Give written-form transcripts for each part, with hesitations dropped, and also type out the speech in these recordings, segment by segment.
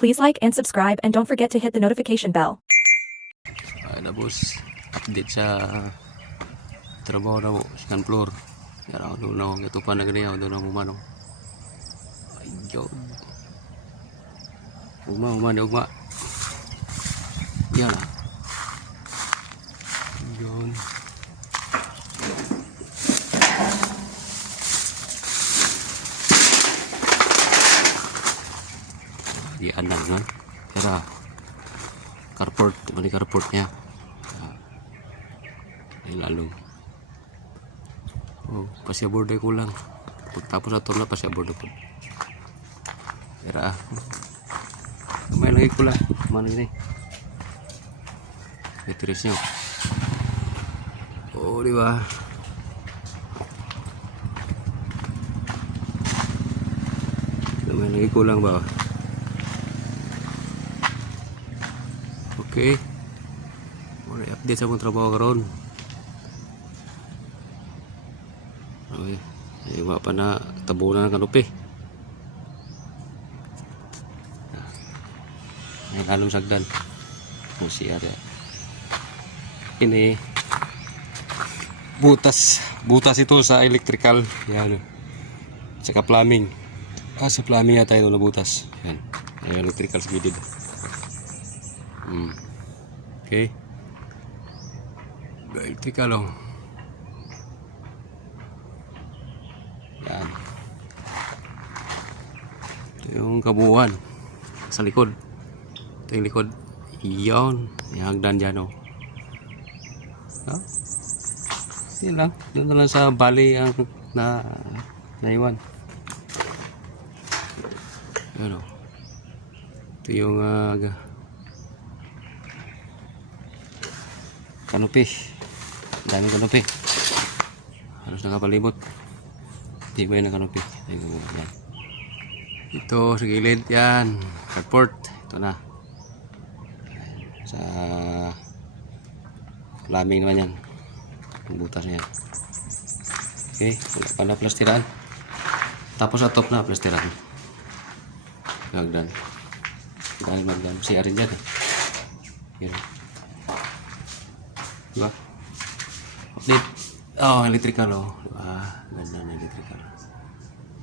Please like and subscribe and don't forget to hit the notification bell. Ay na boss, update sa trabaho na mo, second floor. Yara ako doon ako, ito pa na ganyan, doon ako umano. Ayun. Ugma. Yan ah. Ayun. Yan lang nga. Pero carport, mali carport niya. Ay lalo. Oh, pasyabord ay kulang. Pagtapos na na pasyabord po. Pero may lagi kulang. Mana ini? Metris niya. Oh, di ba? May lagi kulang ba? Okay. Muna update sa akong trabaho karon. Okay. Ay wa pa na tabunan ng kanupi. Ay lalong sagdan. O siya ya. Ini butas ito sa electrical. Yan. Saka plumbing. Sa plumbing yata ito na butas. Yan. Ay electrical sa gilid. Okay. Electrical oh. Yan. Ito yung kabuuan sa likod. Ito yung likod. Iyon. Yung hagdan dyan oh. No? Yan lang. Doon na lang sa bali ang naiwan. Yan oh. Ito yung kanopi. Daming kanopi. Halos nakapalibot. Hindi ba yun ang kanopi? Yan. Ito sa gilid yan. Carport. Ito na. Sa plumbing naman yan. Ang butas na yan. Okay. Wala pala plastiran. Tapos atop na plastiran. Gagdan. Magdan. Siya rin dyan eh. Yun. Diba? Update. Oh, electrical oh. Diba? Ganda na electrical.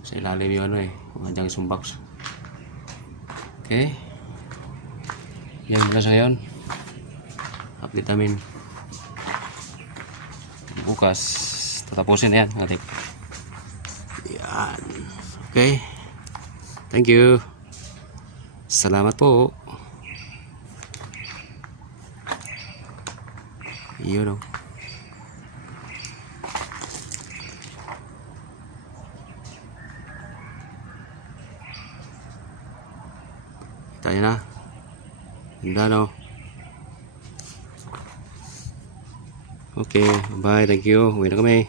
Sa ilalim yung ano eh. Kung andyan yung box. Okay. Yan mula sa ngayon. Update namin. Bukas. Tatapusin na yan. Atik. Yan. Okay. Thank you. Salamat po. Yun o. Kita nyo na. Ganda no. Okay. Bye. Thank you. Uwi na kami.